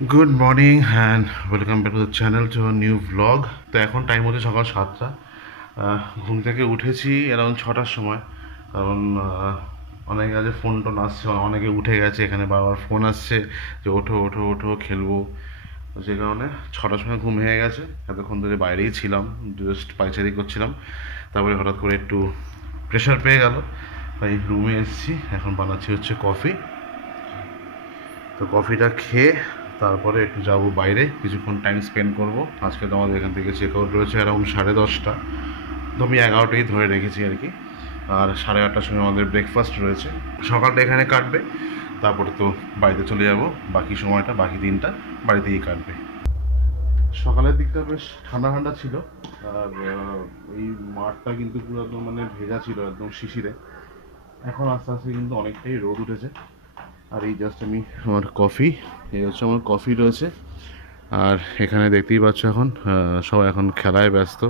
Good morning and welcome back to the channel to new vlog. তো এখন time হচ্ছে সকাল 7টা। ঘুম থেকে উঠেছি অ্যারাউন্ড 6টার সময়, কারণ অনেকে আছে ফোন টোন আসছে, অনেকে উঠে গেছে, এখানে বারবার ফোন আসছে যে ওঠো ওঠো ওঠো খেলবো। তো সেই কারণে 6টার সময় ঘুম হয়ে গেছে। এতক্ষণ ধরে বাইরেই ছিলাম, জাস্ট পাইচারি করছিলাম। তারপরে হঠাৎ করে একটু প্রেশার পেয়ে গেল, তাই রুমে এসেছি। এখন বানাচ্ছি হচ্ছে কফি। তো কফিটা খেয়ে তারপরে একটু যাবো বাইরে, কিছুক্ষণ টাইম স্পেন্ড করব। আজকে তো আমাদের এখান থেকে চেক আউট রয়েছে অ্যারাউন্ড 10:30। তো আমি 11টাই ধরে রেখেছি আর কি। আর 8:30টার সময় আমাদের ব্রেকফাস্ট রয়েছে। সকালটা এখানে কাটবে, তারপরে তো বাড়িতে চলে যাব। বাকি সময়টা, বাকি দিনটা বাড়িতেই কাটবে। সকালের দিকটা বেশ ঠান্ডা ঠান্ডা ছিল। আর এই মাঠটা কিন্তু পুরো একদম মানে ভেজা ছিল, একদম শিশিরে। এখন আস্তে আস্তে কিন্তু অনেকটাই রোদ উঠেছে। আর এই জাস্ট আমি আমার কফি, এই হচ্ছে আমার কফি রয়েছে। আর এখানে দেখতেই পাচ্ছ এখন সবাই এখন খেলায় ব্যস্ত,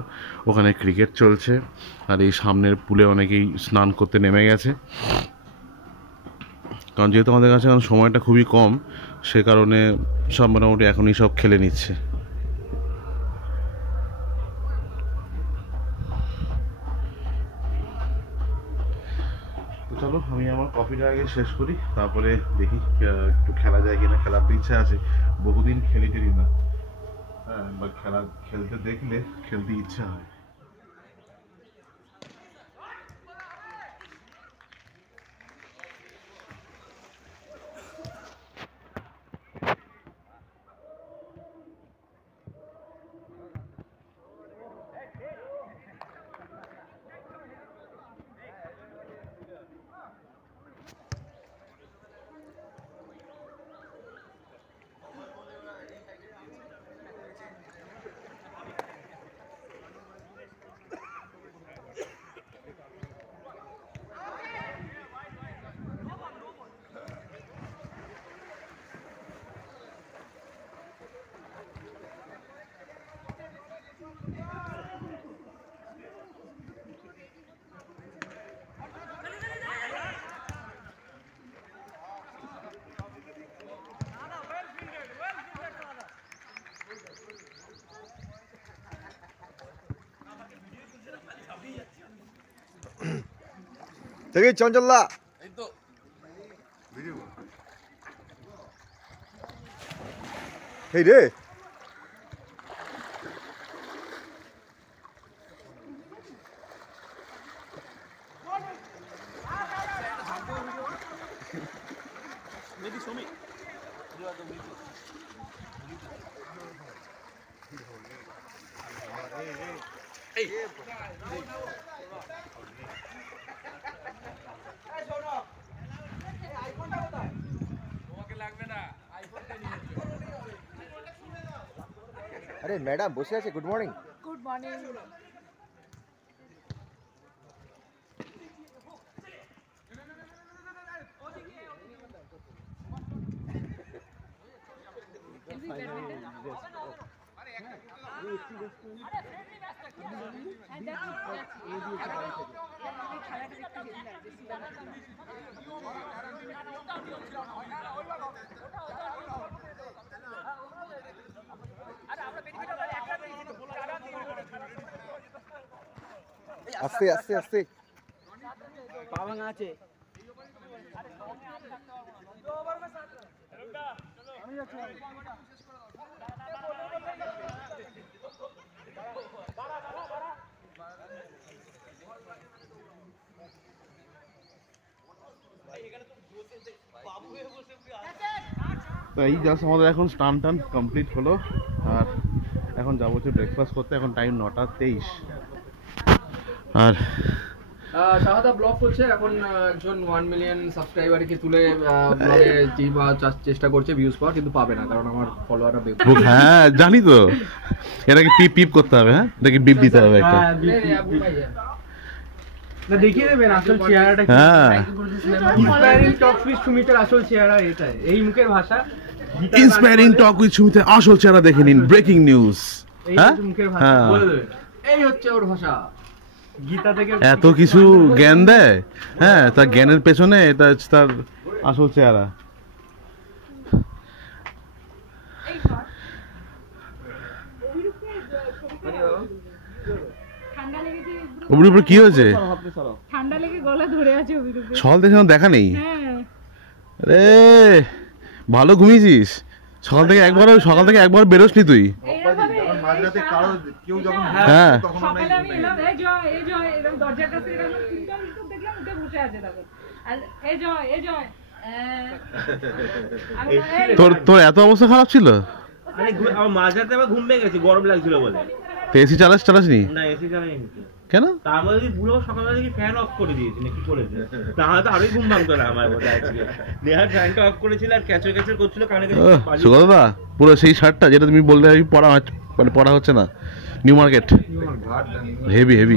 ওখানে ক্রিকেট চলছে। আর এই সামনের পুলে অনেকেই স্নান করতে নেমে গেছে, কারণ যেহেতু আমাদের কাছে এখন সময়টা খুবই কম, সে কারণে সব মোটামুটি এখনই সব খেলে নিচ্ছে। তো চলো আমি আমার কফিটা আগে শেষ করি, তারপরে দেখি একটু খেলা যায় কিনা। খেলার তো ইচ্ছা আছে, বহুদিন খেলি টেলি না। হ্যাঁ, বা খেলা খেলতে দেখলে খেলতে ইচ্ছা হয়। 되게 쩐절라. 헤이래. আরে ম্যাডাম বসে আছে। Good morning. Good morning. আস্তে আস্তে আস্তে। পা ভাঙা আছে। তো এই জাস্ট আমাদের এখন স্নান টান কমপ্লিট হলো। আর এখন যাবো হচ্ছে ব্রেকফাস্ট করতে। এখন টাইম 9:23। আর শাহাদা ব্লগ করছে এখন। একজন 1 মিলিয়ন সাবস্ক্রাইবারকে তুলে ব্লগে চেষ্টা করছে ভিউজ পাওয়ার, কিন্তু পাবে না কারণ আমার ফলোয়াররা হ্যাঁ জানি তো, এটাকে পিপ পিপ করতে হবে। হ্যাঁ, এটাকে বিপ দিতে হবে একটা। না দেখিয়ে দেবেন আসল চেহারাটা কি। হ্যাঁ, ইন্সপায়ারিং টক উইথ সুমিতের আসল চেহারা এটাই, এই মুখের ভাষা। ইন্সপায়ারিং টক উইথ সুমিতে আসল চেহারা দেখে নিন, ব্রেকিং নিউজ। এই হ্যাঁ, হচ্ছে মুখের ভাষা, বলে দেবেন এই হচ্ছে ওর ভাষা। গীতা থেকে এত কিছু জ্ঞান দেয়। হ্যাঁ, তার জ্ঞানের পেছনে এটা হচ্ছে তার আসল চেহারা। ঠান্ডা লেগেছে অভির উপরে কি হয়েছে? ঠান্ডা লেগে গলা ধরে আছে অভির উপরে। সকাল থেকে আমার দেখা নেই। হ্যাঁ আরে ভালো ঘুমিয়েছিস? সকাল থেকে একবার বেরোসনি তুই? হ্যাঁ সকালে আমি এলাম, এই জয় এরকম দরজার কাছে এরকম তিনটা মিনিট দেখলাম উঠে বসে আছে তখন। আর এই জয় তোর এত অবস্থা খারাপ ছিল? আরে আমার মাঝরাতে আমার ঘুম পেয়ে গেছে, গরম লাগছিল বলে। তো এসি চালাসনি? না এসি চালাই নি। কেন? তার মধ্যে পুরো সকালবেলা কি ফ্যান অফ করে দিয়েছি নাকি করেছে, তাহলে তো আরোই ঘুম ভাঙতো না আমার মধ্যে আজকে। নেহার ফ্যানটা অফ করেছিল আর ক্যাচর করছিল কানে কাছে। সুগতদা পুরো সেই শার্টটা যেটা তুমি বললে আমি পড়া হচ্ছে না, নিউ মার্কেট হেভি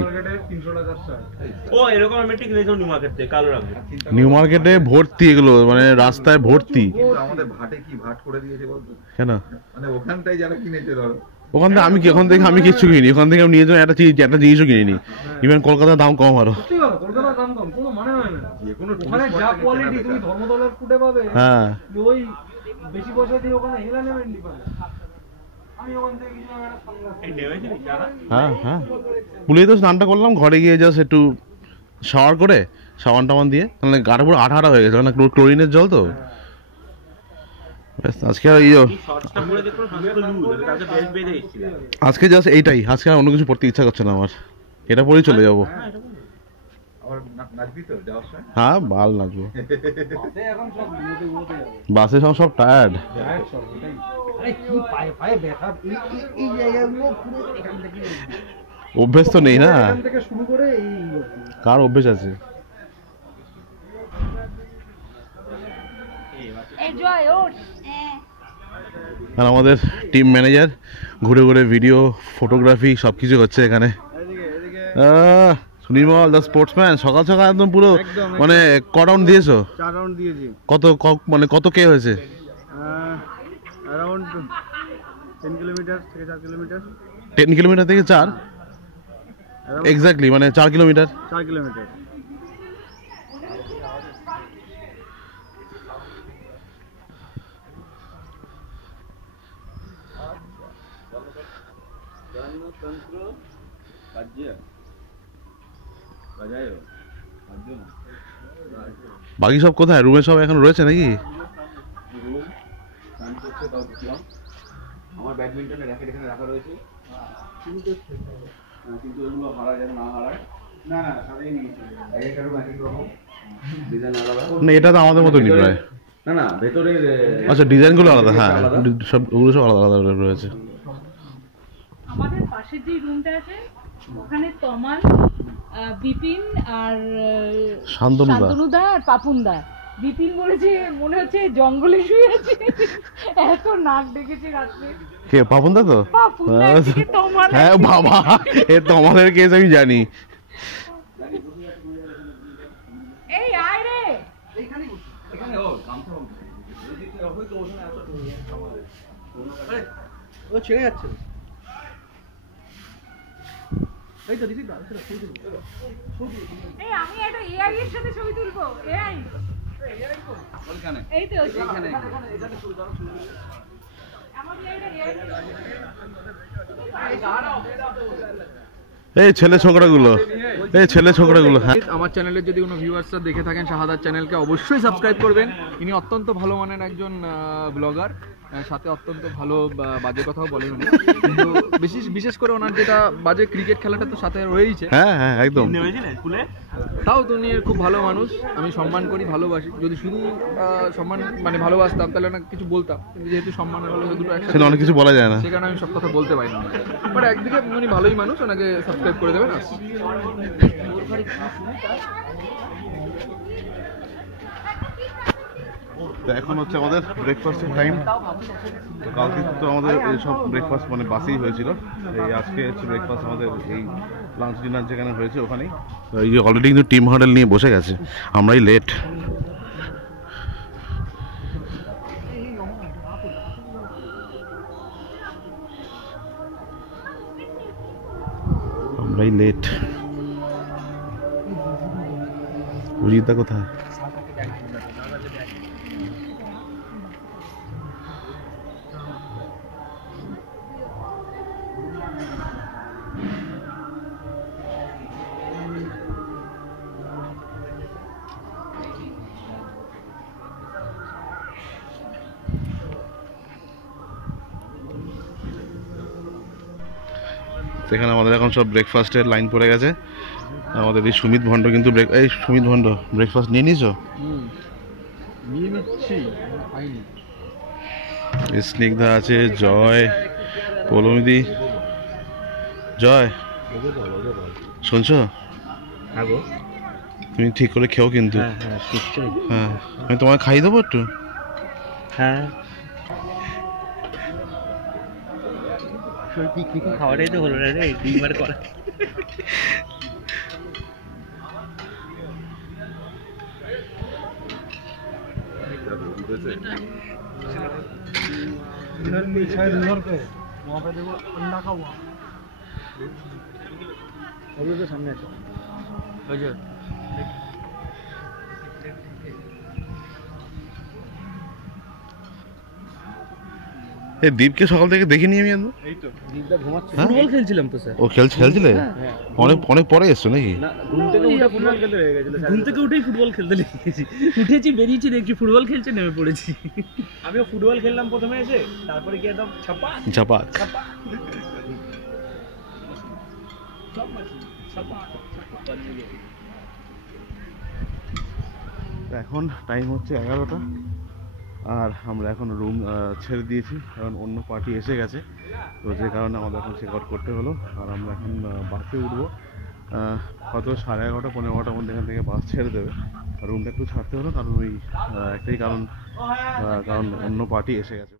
ও এরকম আমি ঠিক নিয়েছি নিউ মার্কেট থেকে কালো রঙের। নিউ মার্কেটে ভর্তি এগুলো, মানে রাস্তায় ভর্তি। আমাদের ভাটে কি ভাট করে দিয়েছে বলতো? কেন? মানে ওখানটাই যারা কিনেছে ধরো, ওখান থেকে আমি কিচ্ছু কিনি, ওখান থেকে আমি নিয়ে যাই একটা জিনিসও কিনিনি। ইভেন কলকাতার দাম কম আরো। কলকাতার দাম কম, কোনো মানে হয় না। যে কোনো ওখানে যা কোয়ালিটি তুমি ধর্মতলার ফুটে পাবে, হ্যাঁ ওই বেশি পয়সা দিয়ে ওখানে হেলা নেবেন পাবে। আমি ওখান থেকে কিছু একটা সামনে এই নেমেছি জানা। হ্যাঁ পুলিয়ে তো স্নানটা করলাম, ঘরে গিয়ে জাস্ট একটু শাওয়ার করে সাবান দিয়ে, মানে গাটা পুরো আঠা হয়ে গেছে, মানে ক্লোরিনের জল তো। আজকে আর শর্টসটা পরে দেখো হাসতে লুল, তাতে বেল্ট বেঁধে এসেছিল। আজকে জাস্ট এইটাই, আজকে আর অন্য কিছু পড়তে ইচ্ছা করছে না আমার, এটা পরেই চলে যাবো। আবার নাচবি তো যাওয়ার সময়? হ্যাঁ বাল নাচবো, এখন সব ঘুমোতে যাবে। বাসে সব টায়ার্ড। আরে কি পায়ে ব্যথা, এই জায়গাগুলো পুরো এখান থেকে অভ্যেস তো নেই না, এখান থেকে শুরু করে এই কার অভ্যেস আছে? এই জয় ওঠ। আর আমাদের টিম ম্যানেজার ঘুরে ঘুরে ভিডিও ফটোগ্রাফি সব কিছু হচ্ছে এখানে। সুনির্মল দ্য স্পোর্টসম্যান সকাল একদম পুরো মানে ক রাউন্ড দিয়েছো? 4 রাউন্ড দিয়েছি। কত কে হয়েছে? অ্যারাউন্ড 10 কিলোমিটার থেকে 4 কিলোমিটার। 10 কিলোমিটার থেকে 4 এক্স্যাক্টলি, মানে 4 কিলোমিটার। 4 কিলোমিটার। বাকি সব কোথায়? রুমে সব এখন রয়েছে নাকি? আমার ব্যাডমিন্টনের র্যাকেট এখানে রাখা রয়েছে, কিন্তু এগুলো হারায় যেন না হারায়। না সারাই নিয়েছি, এক একটা রুম এক এক রকম ডিজাইন আলাদা। না এটা তো আমাদের মতনই প্রায়। না ভেতরে আচ্ছা ডিজাইনগুলো আলাদা, হ্যাঁ ওগুলো সব আলাদা রয়েছে। আমাদের পাশের যে রুমটা আছে ওখানে তমাল, বিপিন আর শান্তনুদা আর পাপুনদা। বিপিন বলেছে মনে হচ্ছে জঙ্গলে শুয়ে আছে, এত নাক ডেকেছে রাত্রে। কে পাপনদা? তো পাপুনদা একদিকে তমাল, হ্যাঁ বাবা এ তো আমাদের কেস আমি জানি। এই আয় রে। এখানে ও গামছা হয়তো ওখানে এত আরে ও ছেড়ে যাচ্ছে। এই তো দিদি এই আমি একটা এআই এর সাথে ছবি তুলবো। এআই ওখানে এই তো এখানে আমাদের এটা এআই। এই ছেলে ছোকরাগুলো হ্যাঁ। আমার চ্যানেলের যদি কোনো ভিউয়ার্সরা দেখে থাকেন শাহাদার চ্যানেলকে অবশ্যই সাবস্ক্রাইব করবেন। ইনি অত্যন্ত ভালো মানের একজন ব্লগার, সাথে অত্যন্ত ভালো বাজে কথাও বলেন উনি, কিন্তু বিশেষ করে ওনার যেটা বাজে ক্রিকেট খেলাটা তো সাথে রয়েইছে। হ্যাঁ একদম। নেমেছিলেন স্কুলে? তাও তো উনি খুব ভালো মানুষ, আমি সম্মান করি, ভালোবাসি। যদি শুধু সম্মান মানে ভালোবাসতাম তাহলে না কিছু বলতাম, কিন্তু যেহেতু সম্মান আর ভালোবাসা দুটো একসাথে অনেক কিছু বলা যায় না, সে কারণে আমি সব কথা বলতে পারি না। বাট একদিকে উনি ভালোই মানুষ, ওনাকে সাবস্ক্রাইব করে দেবেন। তো এখন হচ্ছে আমাদের ব্রেকফাস্টের টাইম। তো কালকে তো আমাদের এইসব ব্রেকফাস্ট মানে বাসেই হয়েছিল, এই আজকে হচ্ছে ব্রেকফাস্ট আমাদের এই লাঞ্চ ডিনার যেখানে হয়েছে ওখানেই। তো এই যে অলরেডি কিন্তু টিম হডেল নিয়ে বসে গেছে, আমরাই লেট। অজিতদা কোথায়? সেখানে আমাদের এখন সব ব্রেকফাস্টের লাইন পড়ে গেছে। আমাদের এই সুমিত ভণ্ড কিন্তু সুমিত ভণ্ড ব্রেকফাস্ট নিয়ে নিয়েছো? নিয়ে নিচ্ছি, খাইনি। স্নিগ্ধা আছে, জয়, পৌলমিদি। জয়, শুনছো? তুমি ঠিক করে খেও কিন্তু। হ্যাঁ, আমি তোমায় খাইয়ে দেবো একটু। হ্যাঁ, পিকনিকে খাওয়াটাই তো হলো না রে, দুইবার করা। সামনে আছে ওই যে এই দীপকে সকাল থেকে দেখিনি আমি এত। এই তো দীপদা ঘুমাচ্ছে। হ্যাঁ? ফুটবল খেলছিলাম তো স্যার। ও খেলছিলে? অনেক পরে এসছো নাকি? না, ঘুম থেকে উঠে ফুটবল খেলতে হয়ে গেছিল। ঘুম থেকে উঠেই ফুটবল খেলতে লেগেছি, উঠেছি বেরিয়েছি দেখছি ফুটবল খেলছে, নেমে পড়েছি। আমিও ফুটবল খেললাম প্রথমে এসে, তারপরে কি একদম ছাপা চাপাক। এখন টাইম হচ্ছে 11টা, আর আমরা এখন রুম ছেড়ে দিয়েছি কারণ অন্য পার্টি এসে গেছে। তো যে কারণে আমাদের এখন চেক আউট করতে হলো। আর আমরা এখন বাসে উঠবো, হয়তো 11:30 15টার মধ্যে এখান থেকে বাস ছেড়ে দেবে। আর রুমটা একটু ছাড়তে হলো কারণ ওই একটাই কারণ অন্য পার্টি এসে গেছে।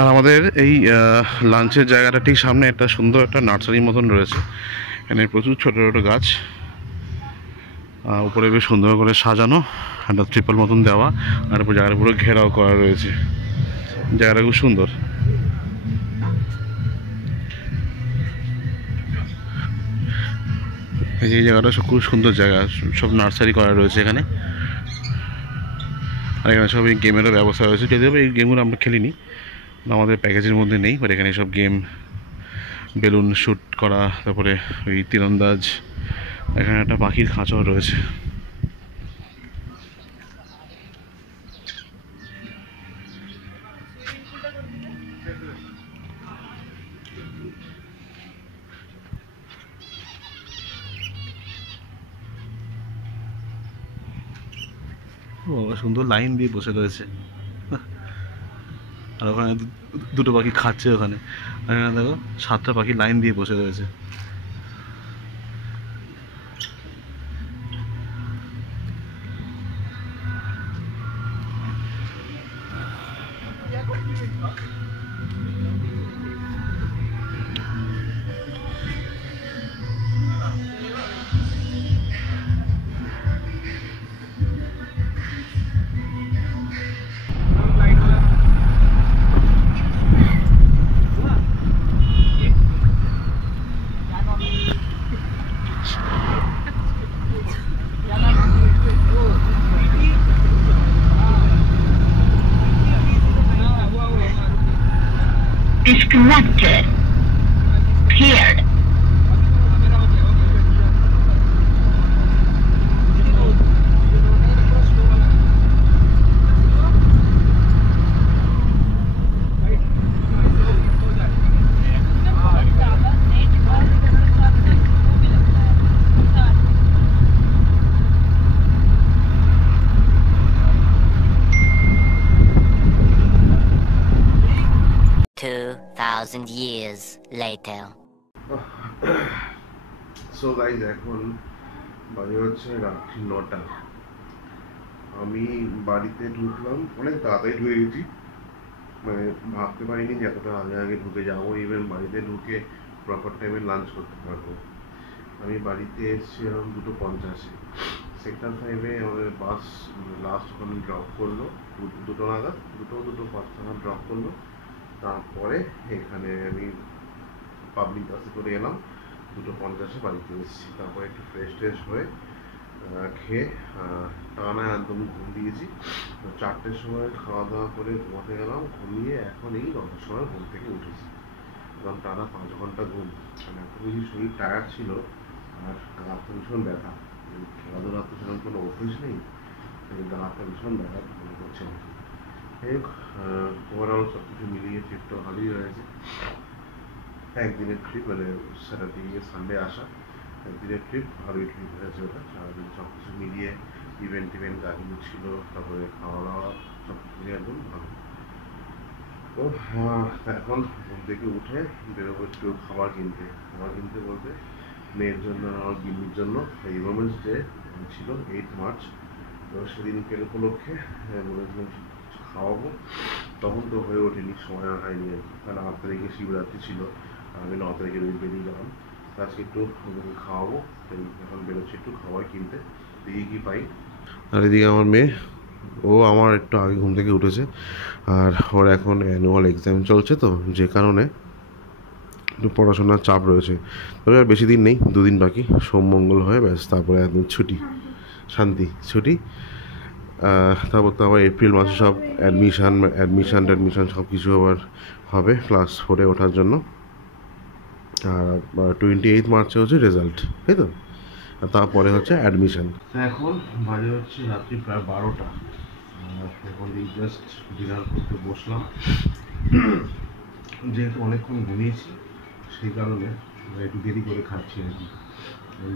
আর আমাদের এই লাঞ্চের জায়গাটা ঠিক সামনে একটা সুন্দর একটা নার্সারির মতন রয়েছে। এখানে প্রচুর ছোটো ছোটো গাছ, উপরে বেশ সুন্দর করে সাজানো, একটা ট্রিপল মতন দেওয়া, আর উপর জায়গাটা পুরো ঘেরাও করা রয়েছে। জায়গাটা খুব সুন্দর। এই যে জায়গাটা সব খুব সুন্দর জায়গা, সব নার্সারি করা রয়েছে এখানে। আর এখানে সব এই গেমেরও ব্যবস্থা রয়েছে, যদিও এই গেমগুলো আমরা খেলিনি, আমাদের প্যাকেজের মধ্যে নেই। বাট এখানে সব গেম, বেলুন শ্যুট করা, তারপরে ওই তীরন্দাজ, এখানে একটা পাখির খাঁচাও রয়েছে। ও সুন্দর লাইন দিয়ে বসে রয়েছে। আর ওখানে দুটো পাখি খাচ্ছে ওখানে। আর এখানে দেখো 7টা পাখি লাইন দিয়ে বসে রয়েছে। Disconnected. Paired. Years later. So guys, এখন বাজে হচ্ছে রাত্রি 9টা। আমি বাড়িতে ঢুকলাম, অনেক তাড়াতাড়ি ঢুকে গেছি, মানে ভাবতে পারিনি যে এতটা আগে আগে ঢুকে যাবো, ইভেন বাড়িতে ঢুকে প্রপার টাইমে লাঞ্চ করতে পারবো। আমি বাড়িতে এসেছি এখন 2:50। সেক্টর 5-এ আমাদের বাস লাস্ট ওখানে ড্রপ করলো 2টো নাগাদ, 2:05 নাগাদ ড্রপ করলো। তারপরে এখানে আমি পাবলিক বাসে করে এলাম, 2:50-এ বাড়িতে এসেছি। তারপরে একটু ফ্রেশ হয়ে খেয়ে টানা একদম ঘুম দিয়েছি। 4টের সময় খাওয়া দাওয়া করে ঘুমাতে গেলাম, ঘুমিয়ে এখন এই 9টার সময় ঘুম থেকে উঠেছি। কারণ টানা 5 ঘন্টা ঘুম, মানে এত বেশি শরীর টায়ার্ড ছিল। আর গাঁটটা ভীষণ ব্যথা, খেলাধুলার তো সেরকম কোনো অভ্যেস নেই, গাঁটটা ভীষণ ব্যথা মনে করছে আমাকে। ওভারঅল সব কিছু মিলিয়ে ট্রিপটা ভালোই হয়েছে। একদিনের ট্রিপ, মানে স্যাটারডে সানডে আসা একদিনের ট্রিপ, ভালোই ট্রিপ হয়েছে ওটা। সারাদিন সব কিছু মিলিয়ে ইভেন্ট গাড়িও ছিল, তারপরে খাওয়া দাওয়া সব কিছু মিলিয়ে একদম ভালো। তো এখন ঘুম থেকে উঠে বেরোবো একটু খাবার কিনতে বলতে মেয়ের জন্য আমার গিন্নির জন্য। এই উইমেন্স ডে ছিল 8 মার্চ, তো সেদিনকের উপলক্ষে বলেছিলাম খাওয়াবো, তখন তো হয়ে ওঠেনি, সময় হয়নি আর কি, কারণ 8 তারিখে শিবরাত্রি ছিল, আমি 9 তারিখে বেরিয়ে গেলাম। আজকে একটু ওদেরকে খাওয়াবো, এখন বেরোচ্ছি একটু খাবার কিনতে, দেখি কি পাই। আর এদিকে আমার মেয়ে, ও আমার একটু আগে ঘুম থেকে উঠেছে, আর ওর এখন অ্যানুয়াল এক্সাম চলছে, তো যে কারণে একটু পড়াশোনার চাপ রয়েছে। তবে আর বেশি দিন নেই, 2 দিন বাকি, সোম মঙ্গল হয়ে ব্যাস তারপরে একদম ছুটি, শান্তি ছুটি। তারপর তো আবার এপ্রিল মাসে সব অ্যাডমিশন সব কিছু আবার হবে ক্লাস 4-এ ওঠার জন্য। আর 28 মার্চে হচ্ছে রেজাল্ট, তাই তো, আর তারপরে হচ্ছে অ্যাডমিশন। এখন বাজে হচ্ছে রাত্রি প্রায় 12টা, এখন এই জাস্ট ডিনার করতে বসলাম। যেহেতু অনেকক্ষণ ঘুমিয়েছি সেই কারণে একটু দেরি করে খাচ্ছি আর কি,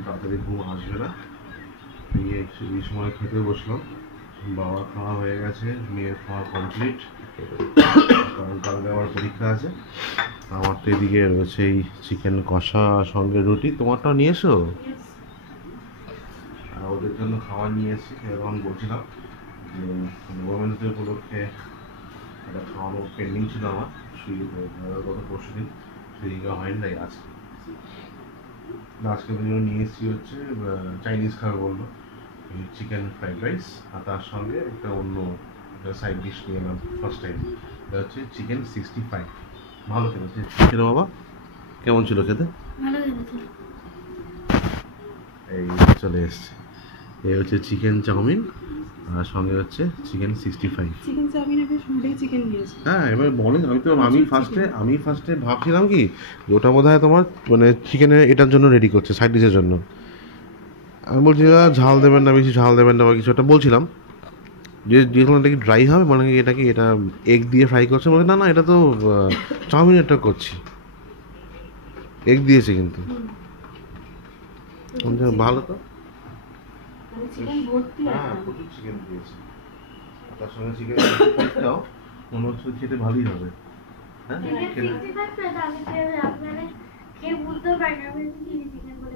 তাড়াতাড়ি ঘুম আসবে না, এই সময় খেতে বসলাম। বাবার খাওয়া হয়ে গেছে, মেয়ের খাওয়া কমপ্লিট, কারণ কালকে আমার পরীক্ষা আছে। আমার তো এদিকে রয়েছে এই চিকেন কষা সঙ্গে রুটি, তোমারটাও নিয়ে এসো। আর ওদের জন্য খাবার নিয়ে এসেছি, এবং বলছিলাম যে উইমেন্স ডে উপলক্ষে একটা খাওয়ানো পেন্ডিং ছিল আমার, গত পরশু দিন, সেদিকে হয়নি, তাই আজকের জন্য নিয়ে এসেছি হচ্ছে চাইনিজ খাবার বললো, চিকেন ফ্রাইড রাইস, আর তার সঙ্গে একটা অন্য সাইড ডিশ নিয়ে এলাম ফার্স্ট টাইম, এটা হচ্ছে চিকেন 65। ভালো খেতে ছিল বাবা, কেমন ছিল খেতে? এই চলে এসছে, এই হচ্ছে চিকেন চাউমিন, আর সঙ্গে হচ্ছে চিকেন 65। হ্যাঁ, এবার বলে আমি ফার্স্টে ভাবছিলাম কি ওটা বোধ হয় তোমার মানে চিকেনের এটার জন্য রেডি করছে, সাইড ডিশের জন্য। আমি বলছি ঝাল দেবেন না, বেশি ঝাল দেবেন না বা কিছু একটা বলছিলাম, যেগুলো এটা কি ড্রাই হবে, মানে এটা কি এটা এগ দিয়ে ফ্রাই করছে, বলে না এটা তো চাউমিনেরটা করছি, এগ দিয়েছে কিন্তু ভালো তো। হ্যাঁ, প্রচুর চিকেন দিয়েছে, তার সঙ্গে চিকেন ফ্রাইটাও মনে হচ্ছে খেতে ভালোই হবে। হ্যাঁ,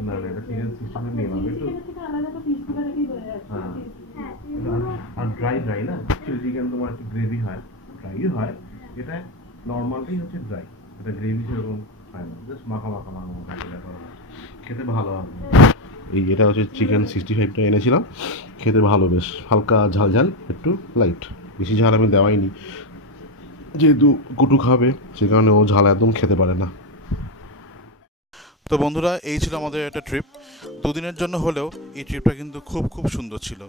না এটা চিকেন 65 নিয়ে নেবে একটু। হ্যাঁ, আর ড্রাই না, চিলি চিকেন তোমার একটু গ্রেভি হয়, ড্রাইও হয়, এটা নর্মালটাই হচ্ছে ড্রাই, এটা গ্রেভি সেরকম হয় না, জাস্ট মাখা খেতে ভালো হবে। এই এটা হচ্ছে চিকেন 65টা এনেছিলাম, খেতে ভালো, বেশ হালকা ঝাল একটু লাইট, বেশি ঝাল আমি দেওয়াইনি, যেহেতু কুটু খাবে সে কারণে ও ঝাল একদম খেতে পারে না। তো বন্ধুরা, এই ছিল আমাদের একটা ট্রিপ, 2 দিনের জন্য হলেও এই ট্রিপটা কিন্তু খুব সুন্দর ছিল।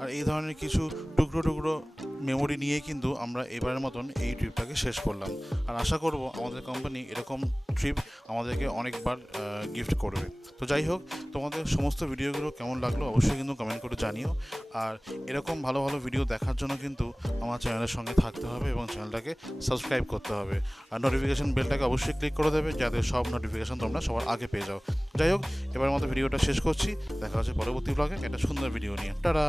আর এই ধরনের কিছু টুকরো মেমোরি নিয়ে কিন্তু আমরা এবারের মতন এই ট্রিপটাকে শেষ করলাম। আর আশা করব আমাদের কোম্পানি এরকম ট্রিপ আমাদেরকে অনেকবার গিফট করবে। তো যাই হোক, তোমাদের সমস্ত ভিডিওগুলো কেমন লাগলো অবশ্যই কিন্তু কমেন্ট করে জানিও। আর এরকম ভালো ভিডিও দেখার জন্য কিন্তু আমার চ্যানেলের সঙ্গে থাকতে হবে এবং চ্যানেলটাকে সাবস্ক্রাইব করতে হবে, আর নোটিফিকেশান বেলটাকে অবশ্যই ক্লিক করে দেবে, যাতে সব নোটিফিকেশান তোমরা সবার আগে পেয়ে যাও। যাই হোক, এবার মতো ভিডিওটা শেষ করছি, দেখা হচ্ছে পরবর্তী ব্লগে একটা সুন্দর ভিডিও নিয়ে। টাটা।